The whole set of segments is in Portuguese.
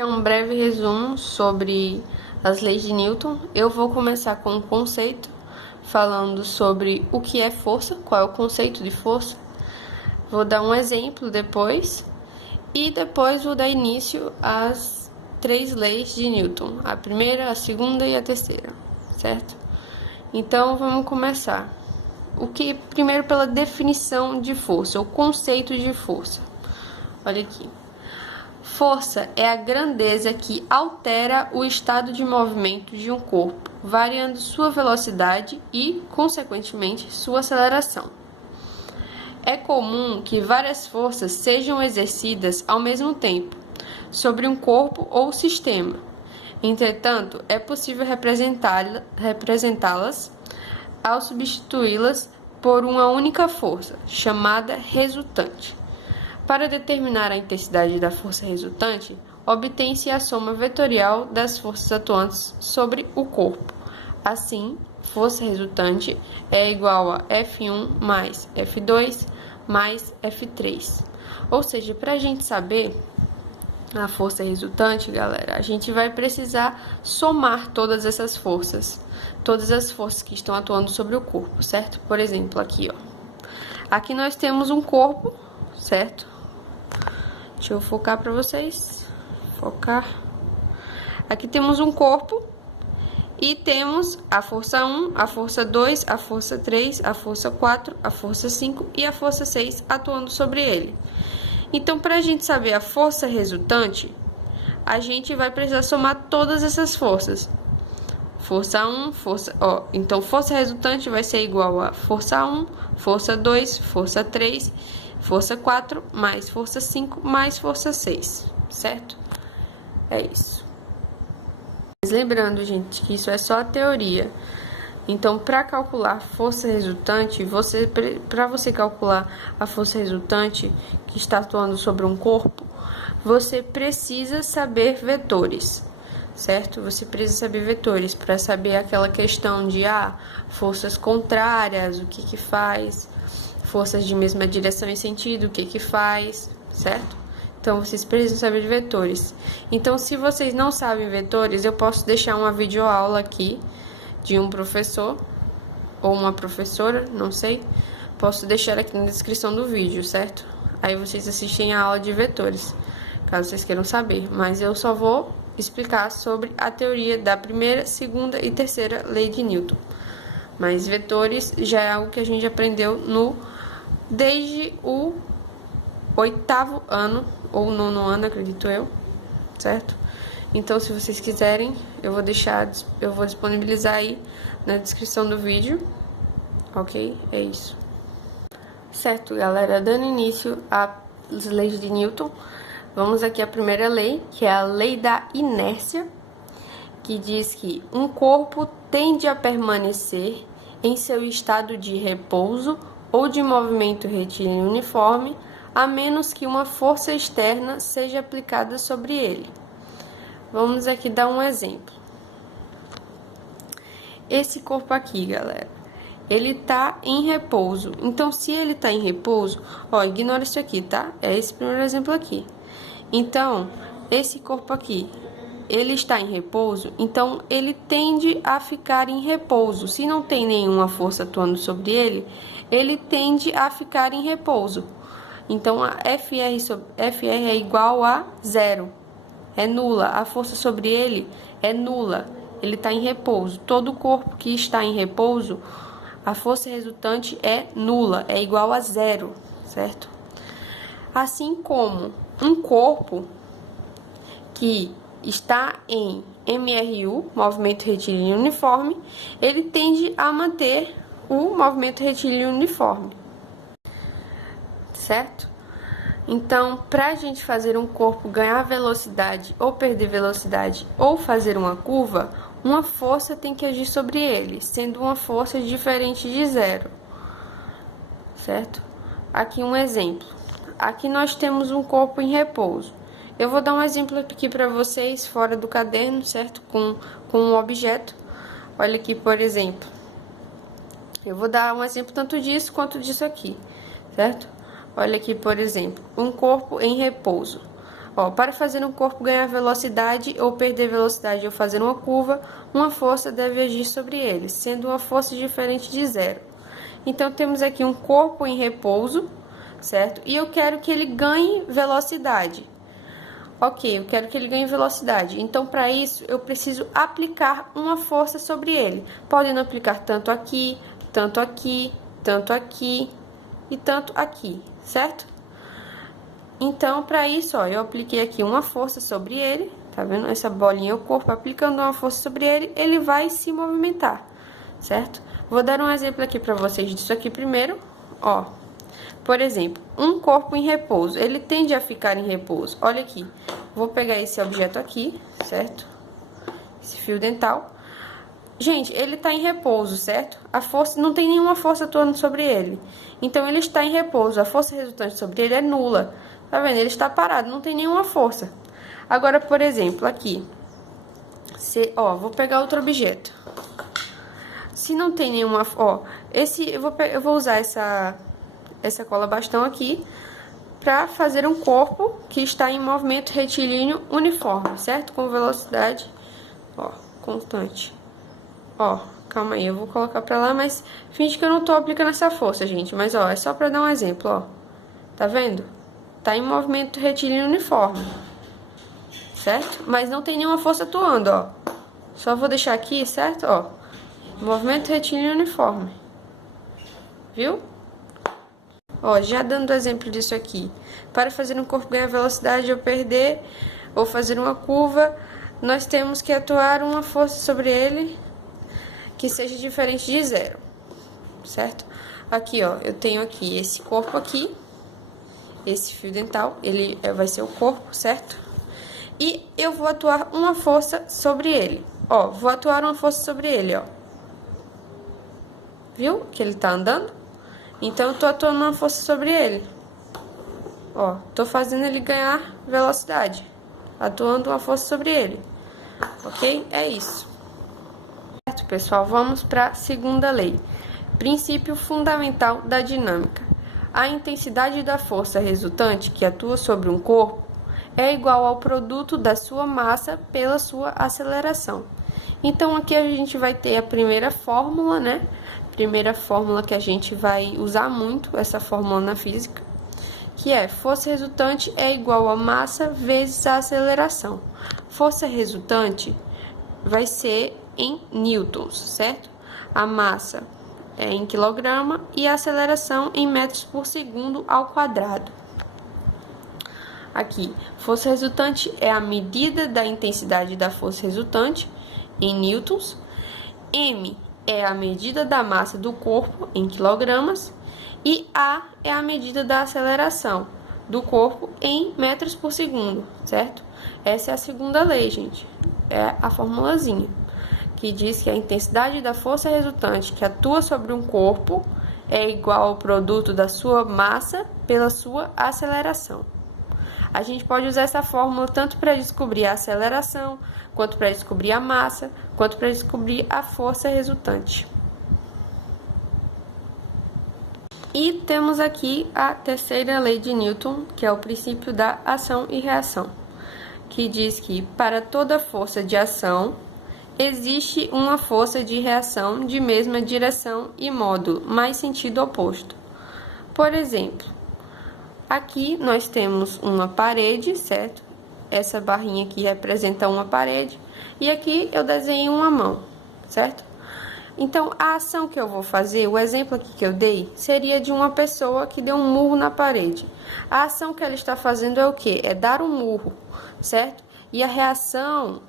É um breve resumo sobre as leis de Newton. Eu vou começar com um conceito, falando sobre o que é força, qual é o conceito de força. Vou dar um exemplo depois, e depois vou dar início às 3 leis de Newton, a primeira, a segunda e a terceira, certo? Então vamos começar. Primeiro pela definição de força, o conceito de força. Olha aqui. Força é a grandeza que altera o estado de movimento de um corpo, variando sua velocidade e, consequentemente, sua aceleração. É comum que várias forças sejam exercidas ao mesmo tempo, sobre um corpo ou sistema. Entretanto, é possível representá-las ao substituí-las por uma única força, chamada resultante. Para determinar a intensidade da força resultante, obtém-se a soma vetorial das forças atuantes sobre o corpo. Assim, força resultante é igual a F1 mais F2 mais F3. Ou seja, para a gente saber a força resultante, galera, a gente vai precisar somar todas essas forças que estão atuando sobre o corpo, certo? Por exemplo, aqui, ó. Aqui nós temos um corpo, certo? Deixa eu focar para vocês. Focar. Aqui temos um corpo e temos a força 1, a força 2, a força 3, a força 4, a força 5 e a força 6 atuando sobre ele. Então, para a gente saber a força resultante, a gente vai precisar somar todas essas forças. Força 1, então força resultante vai ser igual a força 1, força 2, força 3, força 4, mais força 5, mais força 6, certo? É isso. Mas lembrando, gente, que isso é só a teoria. Então, para calcular força resultante, para você calcular a força resultante que está atuando sobre um corpo, você precisa saber vetores, certo? Você precisa saber vetores para saber aquela questão de forças contrárias, o que faz, forças de mesma direção e sentido, o que faz, certo? Então, vocês precisam saber de vetores. Então, se vocês não sabem vetores, eu posso deixar uma videoaula aqui de um professor ou uma professora, não sei. Posso deixar aqui na descrição do vídeo, certo? Aí vocês assistem a aula de vetores, caso vocês queiram saber. Mas eu só vou explicar sobre a teoria da primeira, segunda e terceira lei de Newton. Mas vetores já é algo que a gente aprendeu desde o 8º ano, ou 9º ano, acredito eu, certo? Então, se vocês quiserem, eu vou disponibilizar aí na descrição do vídeo, ok? É isso. Certo, galera, dando início às leis de Newton, vamos aqui à primeira lei, que é a lei da inércia, que diz que um corpo tende a permanecer em seu estado de repouso ou de movimento retilíneo uniforme, a menos que uma força externa seja aplicada sobre ele. Vamos aqui dar um exemplo. Esse corpo aqui, galera, ele tá em repouso. Então, se ele tá em repouso, ignora isso aqui, tá? É esse primeiro exemplo aqui. Então, esse corpo aqui, ele está em repouso, então ele tende a ficar em repouso. Se não tem nenhuma força atuando sobre ele, ele tende a ficar em repouso. Então, a FR é igual a 0. É nula. A força sobre ele é nula. Ele está em repouso. Todo corpo que está em repouso, a força resultante é nula. É igual a 0, certo? Assim como um corpo que está em MRU, movimento retilíneo uniforme, ele tende a manter o movimento retilíneo uniforme, certo? Então, para a gente fazer um corpo ganhar velocidade ou perder velocidade ou fazer uma curva, uma força tem que agir sobre ele, sendo uma força diferente de 0, certo? Aqui um exemplo. Aqui nós temos um corpo em repouso. Eu vou dar um exemplo aqui para vocês fora do caderno, certo? Com um objeto. Olha aqui, por exemplo. Eu vou dar um exemplo tanto disso quanto disso aqui, certo? Olha aqui, por exemplo, um corpo em repouso. Ó, para fazer um corpo ganhar velocidade ou perder velocidade ou fazer uma curva, uma força deve agir sobre ele, sendo uma força diferente de zero. Então, temos aqui um corpo em repouso, certo? E eu quero que ele ganhe velocidade. Ok, eu quero que ele ganhe velocidade. Então, para isso, eu preciso aplicar uma força sobre ele. Podendo aplicar tanto aqui, tanto aqui, tanto aqui e tanto aqui, certo? Então, para isso, ó, eu apliquei aqui uma força sobre ele, tá vendo? Essa bolinha, o corpo, aplicando uma força sobre ele, ele vai se movimentar, certo? Vou dar um exemplo aqui para vocês disso aqui primeiro, ó. Por exemplo, um corpo em repouso, ele tende a ficar em repouso. Olha aqui, vou pegar esse objeto aqui, certo? Esse fio dental. Gente, ele tá em repouso, certo? A força, não tem nenhuma força atuando sobre ele. Então, ele está em repouso, a força resultante sobre ele é nula. Tá vendo? Ele está parado, não tem nenhuma força. Agora, por exemplo, aqui. Ó, vou pegar outro objeto. Se não tem nenhuma... Ó, eu vou usar essa cola bastão aqui para fazer um corpo que está em movimento retilíneo uniforme, certo? Com velocidade, ó, constante. Ó, calma aí, eu vou colocar pra lá, mas finge que eu não tô aplicando essa força, gente. Mas, ó, é só pra dar um exemplo, ó. Tá vendo? Tá em movimento retilíneo uniforme, certo? Mas não tem nenhuma força atuando, ó. Só vou deixar aqui, certo? Ó, movimento retilíneo uniforme. Viu? Ó, já dando exemplo disso aqui. Para fazer um corpo ganhar velocidade ou perder, ou fazer uma curva, nós temos que atuar uma força sobre ele que seja diferente de zero, certo? Aqui, ó, eu tenho aqui esse corpo aqui, esse fio dental, ele vai ser o corpo, certo? E eu vou atuar uma força sobre ele, ó, vou atuar uma força sobre ele, ó. Viu que ele tá andando? Então, eu tô atuando uma força sobre ele. Ó, tô fazendo ele ganhar velocidade, atuando uma força sobre ele, ok? É isso. Certo, pessoal, vamos para a segunda lei. Princípio fundamental da dinâmica. A intensidade da força resultante que atua sobre um corpo é igual ao produto da sua massa pela sua aceleração. Então, aqui a gente vai ter a primeira fórmula, né? Primeira fórmula que a gente vai usar muito, essa fórmula na física, que é força resultante é igual a massa vezes a aceleração. Força resultante vai ser em newtons, certo? A massa é em quilograma e a aceleração em metros por segundo ao quadrado. Aqui, força resultante é a medida da intensidade da força resultante em newtons. M é a medida da massa do corpo em quilogramas. E A é a medida da aceleração do corpo em metros por segundo, certo? Essa é a segunda lei, gente. É a formulazinha que diz que a intensidade da força resultante que atua sobre um corpo é igual ao produto da sua massa pela sua aceleração. A gente pode usar essa fórmula tanto para descobrir a aceleração, quanto para descobrir a massa, quanto para descobrir a força resultante. E temos aqui a terceira lei de Newton, que é o princípio da ação e reação, que diz que para toda força de ação existe uma força de reação de mesma direção e módulo, mas sentido oposto. Por exemplo, aqui nós temos uma parede, certo? Essa barrinha aqui representa uma parede, e aqui eu desenho uma mão, certo? Então, a ação que eu vou fazer, o exemplo aqui que eu dei, seria de uma pessoa que deu um murro na parede. A ação que ela está fazendo é o quê? É dar um murro, certo? E a reação,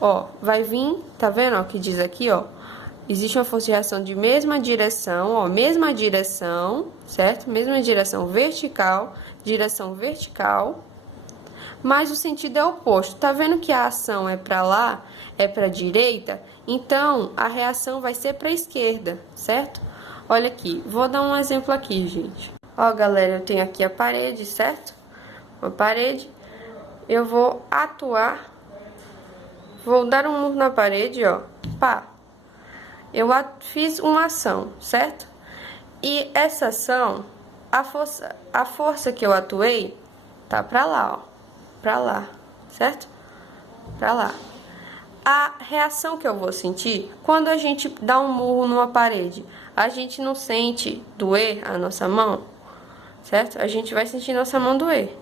ó, vai vir, tá vendo, ó, que diz aqui, ó, existe uma força de reação de mesma direção, ó, mesma direção, certo? Mesma direção vertical, mas o sentido é oposto. Tá vendo que a ação é para lá, é para direita? Então, a reação vai ser para a esquerda, certo? Olha aqui, vou dar um exemplo aqui, gente. Ó, galera, eu tenho aqui a parede, certo? Uma parede. Eu vou atuar, vou dar um murro na parede, ó. Pá. Eu fiz uma ação, certo? E essa ação, a força que eu atuei, tá pra lá, ó. para lá, certo? Para lá. A reação que eu vou sentir quando a gente dá um murro numa parede, a gente não sente doer a nossa mão, certo? A gente vai sentir nossa mão doer.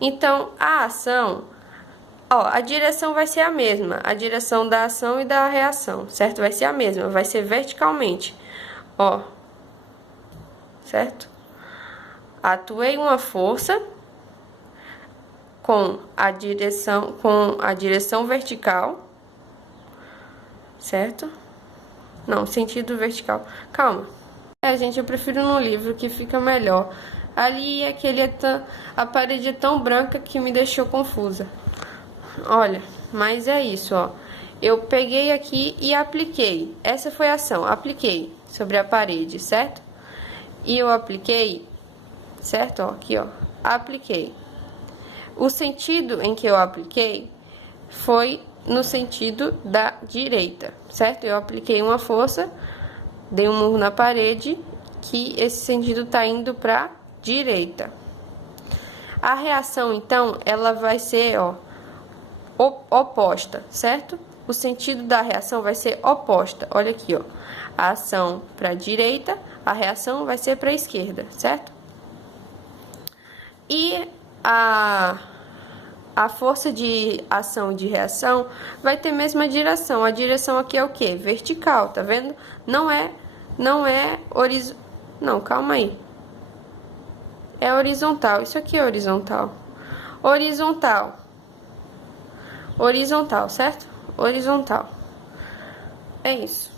Então, a ação, a direção vai ser a mesma, a direção da ação e da reação, certo? Vai ser a mesma, vai ser verticalmente, certo? Atuei uma força com a direção vertical, certo? Não, sentido vertical. Calma. Gente, eu prefiro no livro que fica melhor. Ali a parede é tão branca que me deixou confusa. Olha, mas é isso, Eu peguei aqui e apliquei. Essa foi a ação. Apliquei sobre a parede, certo? E eu apliquei, certo? Aqui, apliquei. O sentido em que eu apliquei foi no sentido da direita, certo? Eu apliquei uma força, dei um murro na parede, que esse sentido tá indo para direita. A reação, então, ela vai ser, oposta, certo? O sentido da reação vai ser oposta. Olha aqui, a ação para direita, a reação vai ser para esquerda, certo? E a força de ação e de reação vai ter a mesma direção. A direção aqui é o quê? Vertical, tá vendo? Não é horizontal. Não, calma aí. É horizontal. Isso aqui é horizontal. Horizontal. Horizontal, certo? Horizontal. É isso.